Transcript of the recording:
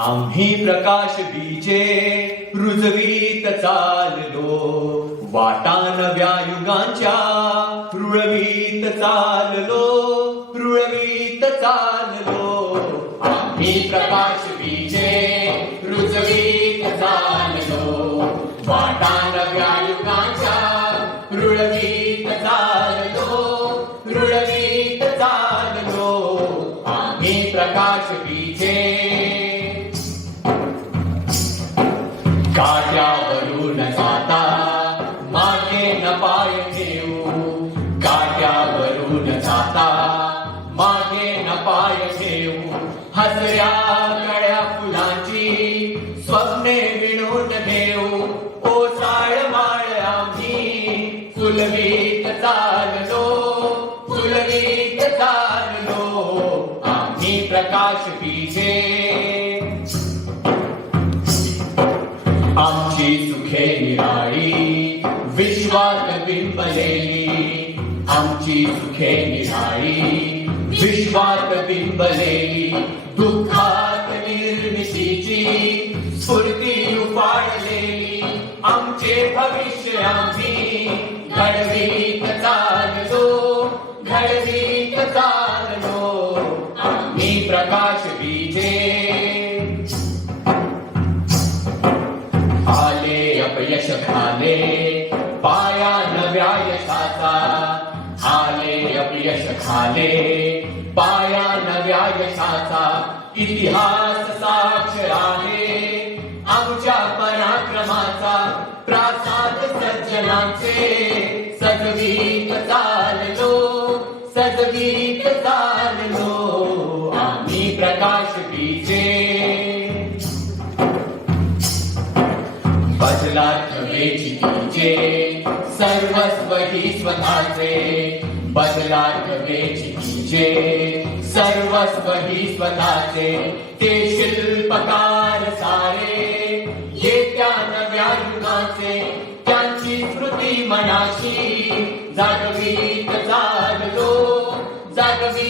आम्ही प्रकाश बीजे रुजवीत चाललो. वाटा नव्या युगांच्या रुळवीत चाललो. रुळवीत चाललो. आम्ही प्रकाश बीजे रुजवीत चाललो. वाटा नव्या युगांच्या रुळवीत चाललो. रुळवीत चाललो. आम्ही प्रकाश बीजे काट्यावरून जाता. मागे न पाय ठेवू. काट्यावरून जाता. मागे न पाय ठेवू. हसऱ्या कळ्या फुलांची स्वप्ने विणून देऊ. ओसाळ माळ आम्ही फुलवीत चाललो. फुलवीत चाललो. आम्ही प्रकाश बीजे निराळी विश्वात बिंबलेली आमची सुखे निराळी. विश्वात बिंबलेली दुःखात निर्मितीची स्फूर्ती उपाडलेली आमचे भविष्य आम्ही घडवीत चाललो घडवीत चाललो. आम्ही प्रकाश बीजे खाले पाया नव्या यशाचा आले अपयश खाले पाया नव्या यशाचा इतिहास साक्ष आहे आमच्या पराक्रमाचा प्रासाद सज्जनाचे बदलात वेची सर्वस्व ही स्वतःचे बदलात वेची सर्वस्व ही स्वतःचे ते शिल्पकार सारे येत्या नव्या युगाचे त्यांची स्मृती मनाशी जागवीत जागवी